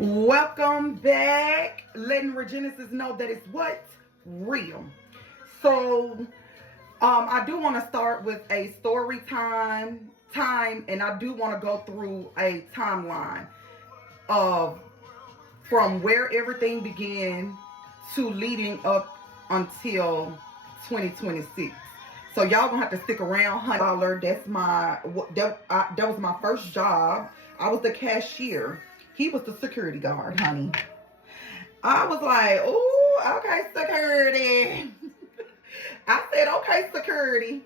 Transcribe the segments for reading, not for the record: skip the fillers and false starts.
Welcome back, letting Reginassee know that it's what's real. So, I do want to start with a story time, and I do want to go through a timeline of from where everything began to leading up until 2026. So y'all gonna have to stick around, $100. That was my first job. I was the cashier. He was the security guard, honey. I was like, oh, okay, security. I said, okay, security.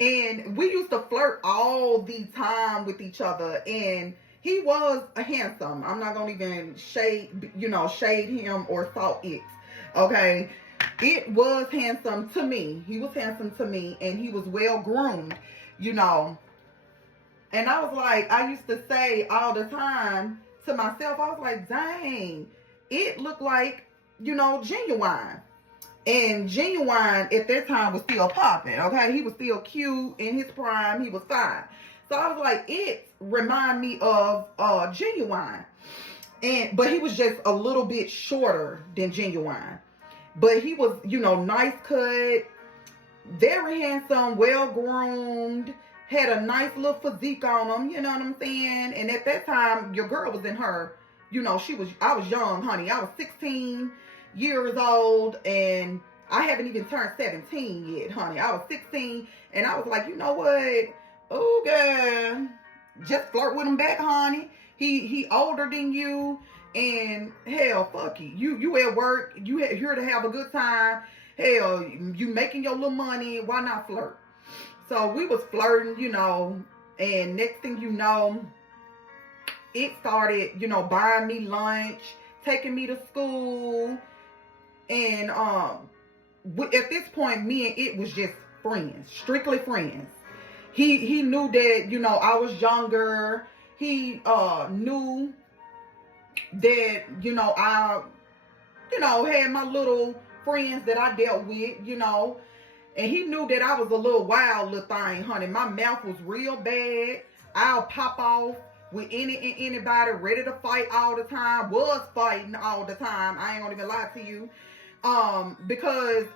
And we used to flirt all the time with each other. And he was a handsome. I'm not going to even shade him or thought it. Okay. It was handsome to me. He was handsome to me. And he was well groomed, And I was like, I used to say all the time to myself, I was like, dang, it looked like, Genuine. And Genuine at that time was still popping, okay? He was still cute in his prime. He was fine. So I was like, it reminded me of Genuine. But he was just a little bit shorter than Genuine. But he was, nice cut, very handsome, well-groomed, had a nice little physique on him, you know what I'm saying? And at that time, your girl was in her, I was young, honey. I was 16 years old, and I haven't even turned 17 yet, honey. I was 16, and I was like, you know what? Oh, girl, just flirt with him back, honey. He older than you, and hell, fuck you. You at work, you here to have a good time. Hell, you making your little money. Why not flirt? So we was flirting, and next thing you know, it started, buying me lunch, taking me to school. And at this point, me and it was just friends, strictly friends. He knew that, I was younger. He knew that, I, had my little friends that I dealt with, And he knew that I was a little wild little thing, honey. My mouth was real bad. I'll pop off with anybody, ready to fight all the time. Was fighting all the time. I ain't gonna even lie to you. Because,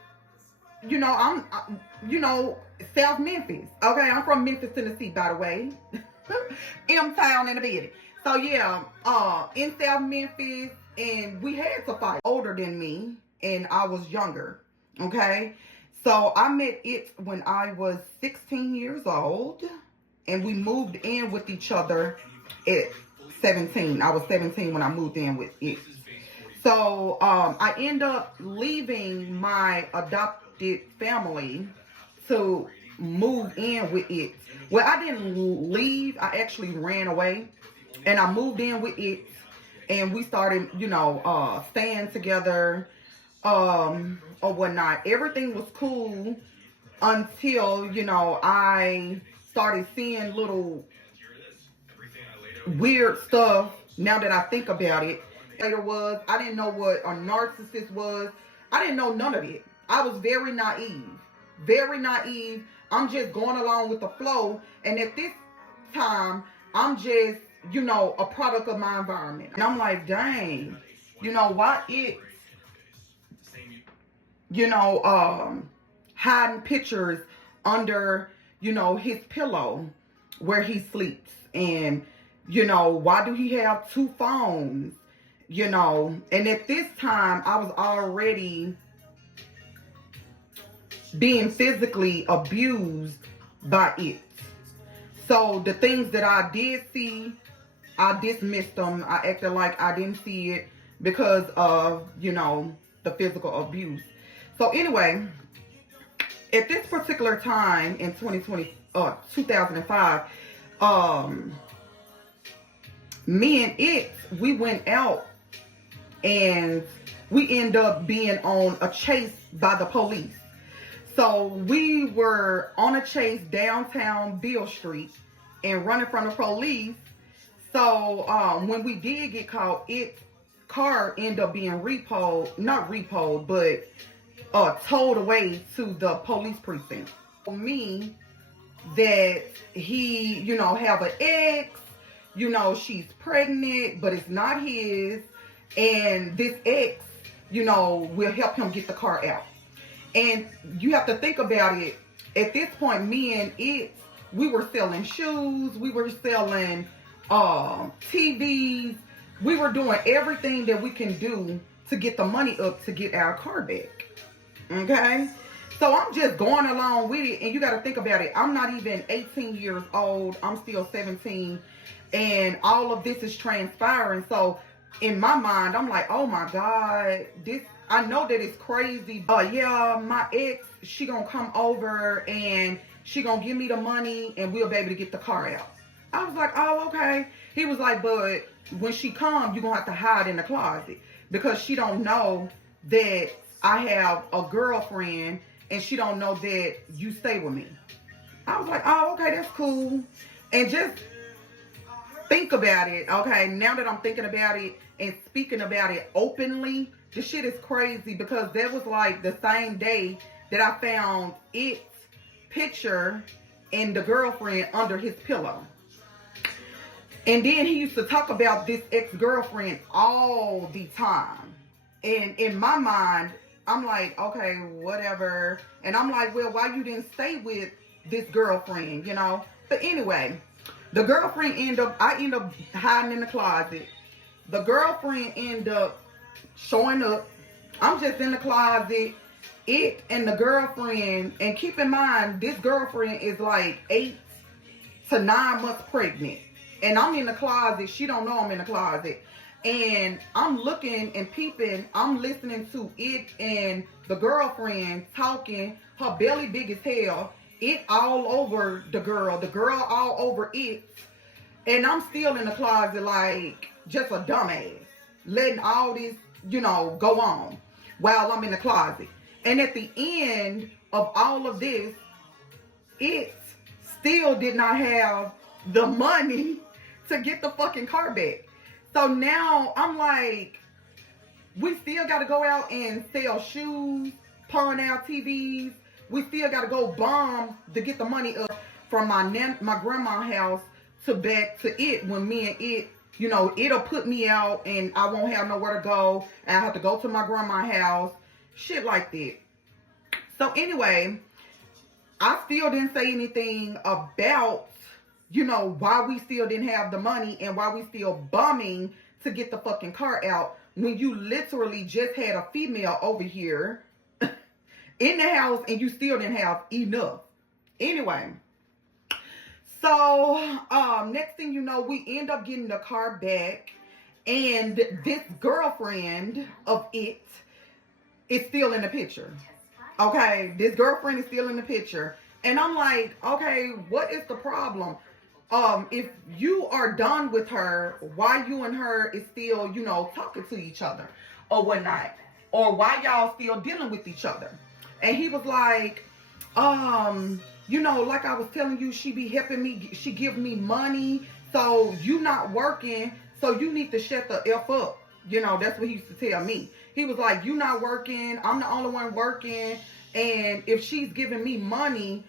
I'm South Memphis. Okay, I'm from Memphis, Tennessee, by the way. M-Town in the building. So, yeah, in South Memphis, and we had to fight. Older than me, and I was younger, okay? So I met it when I was 16 years old, and we moved in with each other at 17. I was 17 when I moved in with it. So I ended up leaving my adopted family to move in with it. Well, I didn't leave. I actually ran away, and I moved in with it, and we started, staying together. Or whatnot. Everything was cool until, I started seeing little weird stuff now that I think about it. Later was, I didn't know what a narcissist was. I didn't know none of it. I was very naive. Very naive. I'm just going along with the flow. And at this time, I'm just, a product of my environment. And I'm like, dang, why it hiding pictures under, his pillow where he sleeps. And, why do he have 2 phones? And at this time, I was already being physically abused by it. So the things that I did see, I dismissed them. I acted like I didn't see it because of, the physical abuse. So anyway, at this particular time in 2005, me and it, we went out and we ended up being on a chase by the police. So we were on a chase downtown Beale Street and running from the police. So when we did get caught, its car ended up being not repoed, but towed away to the police precinct. For me, that he, have an ex, you know, she's pregnant, but it's not his. And this ex, you know, will help him get the car out. And you have to think about it. At this point, me and it, we were selling shoes. We were selling TVs. We were doing everything that we can do to get the money up to get our car back. Okay? So I'm just going along with it. And you got to think about it. I'm not even 18 years old. I'm still 17. And all of this is transpiring. So in my mind, I'm like, oh my God, this, I know that it's crazy. Yeah, my ex, she gonna come over and she gonna give me the money and we'll be able to get the car out. I was like, oh, okay. He was like, but when she comes, you're gonna have to hide in the closet because she don't know that I have a girlfriend and she don't know that you stay with me. I was like, oh, okay, that's cool. And just think about it, okay? Now that I'm thinking about it and speaking about it openly, this shit is crazy because that was like the same day that I found its picture and the girlfriend under his pillow. And then he used to talk about this ex-girlfriend all the time. And in my mind, I'm like, okay, whatever. And I'm like, well, why you didn't stay with this girlfriend, you know? But anyway, the girlfriend I end up hiding in the closet. The girlfriend end up showing up. I'm just in the closet. It and the girlfriend, and keep in mind, this girlfriend is like 8 to 9 months pregnant. And I'm in the closet. She don't know I'm in the closet. And I'm looking and peeping. I'm listening to it and the girlfriend talking. Her belly big as hell. It all over the girl all over it. And I'm still in the closet like just a dumbass, letting all this, you know, go on while I'm in the closet. And at the end of all of this, it still did not have the money to get the fucking car back. So now I'm like, we still got to go out and sell shoes, pawn out TVs. We still got to go bomb to get the money up from my grandma's house to back to it when me and it, you know, it'll put me out and I won't have nowhere to go. And I have to go to my grandma's house. Shit like that. So anyway, I still didn't say anything about, you know, why we still didn't have the money and why we still bumming to get the fucking car out when you literally just had a female over here in the house and you still didn't have enough. Anyway, so next thing you know, we end up getting the car back and this girlfriend of it is still in the picture. Okay, this girlfriend is still in the picture. And I'm like, okay, what is the problem? If you are done with her, why you and her is still, you know, talking to each other or whatnot? Or why y'all still dealing with each other? And he was like, you know, like I was telling you, she be helping me. She give me money. So you not working. So you need to shut the F up. You know, that's what he used to tell me. He was like, you not working. I'm the only one working. And if she's giving me money,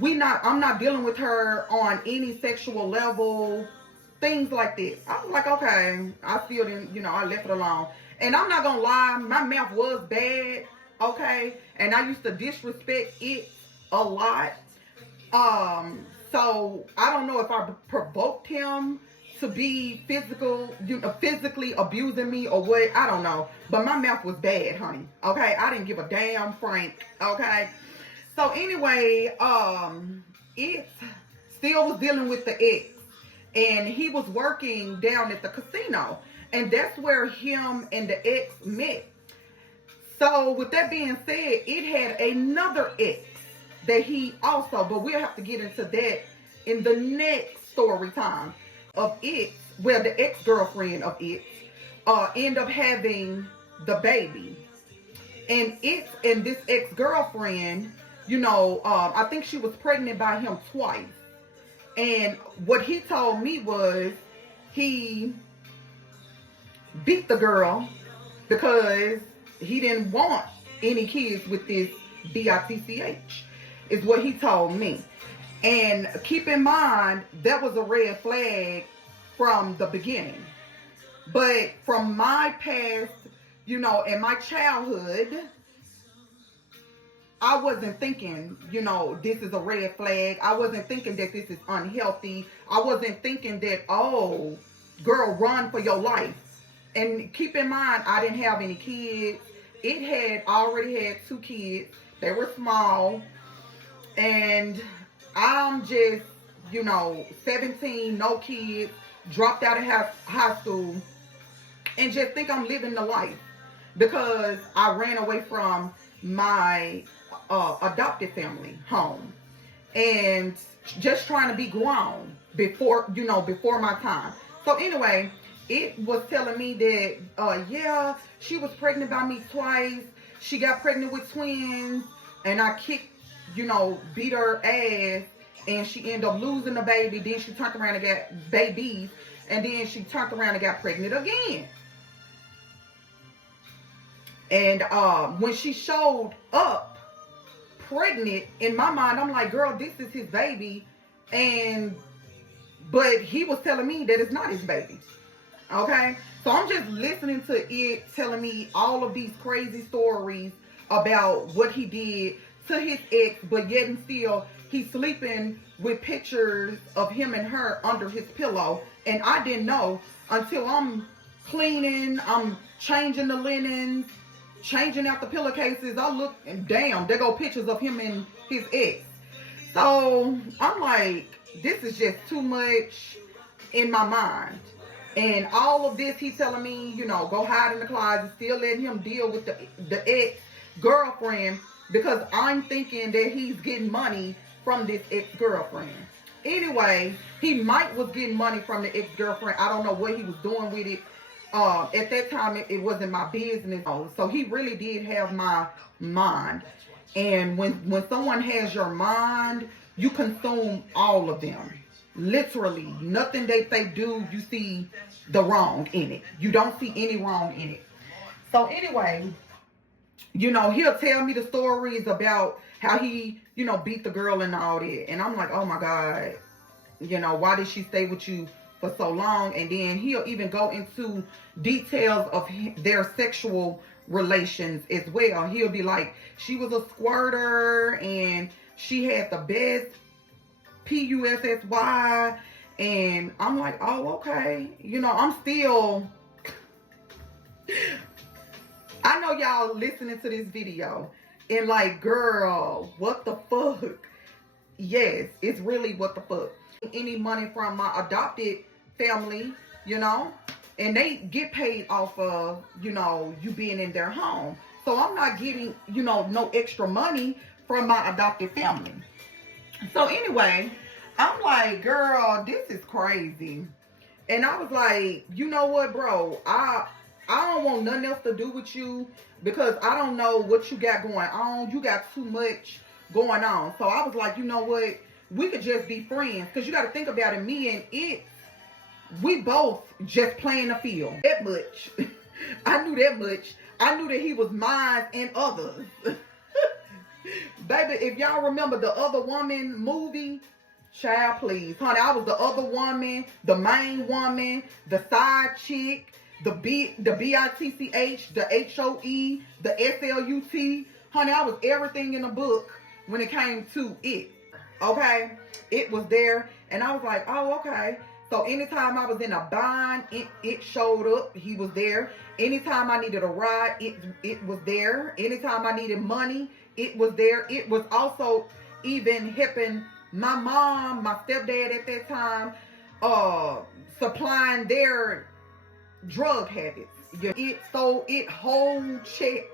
I'm not dealing with her on any sexual level, things like this. I was like, okay, I still didn't, you know, I left it alone. And I'm not going to lie, my mouth was bad, okay? And I used to disrespect it a lot. So I don't know if I provoked him to be physically abusing me or what, I don't know. But my mouth was bad, honey, okay? I didn't give a damn frank, okay? So anyway, it still was dealing with the ex. And he was working down at the casino. And that's where him and the ex met. So with that being said, it had another ex that he also, but we'll have to get into that in the next story time of it, where the ex-girlfriend of it end up having the baby. And it and this ex-girlfriend, you know, I think she was pregnant by him twice. And what he told me was he beat the girl because he didn't want any kids with this B-I-T-C-H, is what he told me. And keep in mind, that was a red flag from the beginning. But from my past, you know, in my childhood, I wasn't thinking, you know, this is a red flag. I wasn't thinking that this is unhealthy. I wasn't thinking that, oh, girl, run for your life. And keep in mind, I didn't have any kids. It had already had 2 kids. They were small. And I'm just, you know, 17, no kids, dropped out of high school, and just think I'm living the life because I ran away from my adopted family home and just trying to be grown before my time. So anyway, it was telling me that, yeah, she was pregnant by me twice. She got pregnant with twins, and I kicked, beat her ass, and she ended up losing the baby. Then she turned around and got babies, and then she turned around and got pregnant again. And when she showed up pregnant, in my mind, I'm like, girl, this is his baby. But he was telling me that it's not his baby. Okay? So I'm just listening to it telling me all of these crazy stories about what he did to his ex, but yet and still he's sleeping with pictures of him and her under his pillow. And I didn't know until I'm cleaning, I'm changing the linens, changing out the pillowcases. I look and damn, there go pictures of him and his ex. So I'm like, this is just too much in my mind. And all of this, he's telling me, go hide in the closet, still letting him deal with the ex-girlfriend, because I'm thinking that he's getting money from this ex-girlfriend. Anyway, he might was getting money from the ex-girlfriend. I don't know what he was doing with it. At that time, it wasn't my business. So he really did have my mind. And when someone has your mind, you consume all of them. Literally, nothing that they do, you see the wrong in it. You don't see any wrong in it. So anyway, he'll tell me the stories about how he, beat the girl and all that. And I'm like, oh my God, why did she stay with you for so long? And then he'll even go into details of their sexual relations as well. He'll be like, she was a squirter and she had the best PUSSY, and I'm like, oh, okay. I'm still, I know y'all listening to this video and like, girl, what the fuck? Yes, it's really what the fuck. Any money from my adopted family, and they get paid off of, you being in their home. So I'm not getting, no extra money from my adopted family. So anyway, I'm like, girl, this is crazy. And I was like, you know what, bro? I don't want nothing else to do with you because I don't know what you got going on. You got too much going on. So I was like, you know what? We could just be friends. Because you got to think about it. Me and it, we both just playing the field. That much. I knew that much. I knew that he was mine and others. Baby, if y'all remember the Other Woman movie, child, please. Honey, I was the other woman, the main woman, the side chick, the BITCH, the HOE, the SLUT. Honey, I was everything in the book when it came to it. Okay? It was there. And I was like, oh, okay. So anytime I was in a bind, it showed up. He was there. Anytime I needed a ride, it was there. Anytime I needed money, it was there. It was also even helping my mom, my stepdad at that time, supplying their drug habits. It whole check.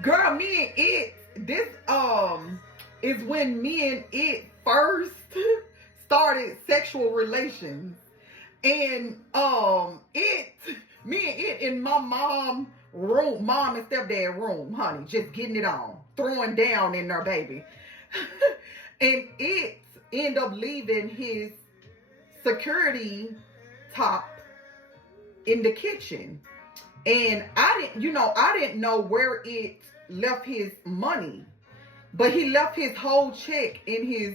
Girl, me and it, this is when me and it first started sexual relations. And me and it in my mom and stepdad room, honey, just getting it on, throwing down in there, baby. And it ended up leaving his security top in the kitchen. And I didn't know where it left his money, but he left his whole check in his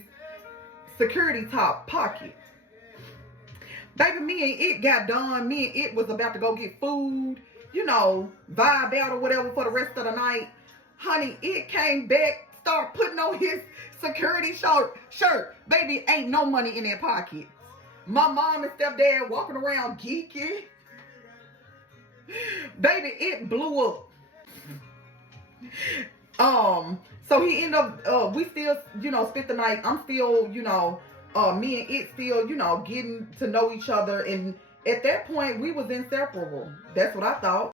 security top pocket. Baby, me and it got done. Me and it was about to go get food, you know, vibe out or whatever for the rest of the night. Honey, it came back, start putting on his security shirt. Baby, ain't no money in that pocket. My mom and stepdad walking around geeking. Baby, it blew up. So he ended up, we still, you know, spent the night. I'm still, you know, me and it still, you know, getting to know each other. And at that point, we was inseparable. That's what I thought.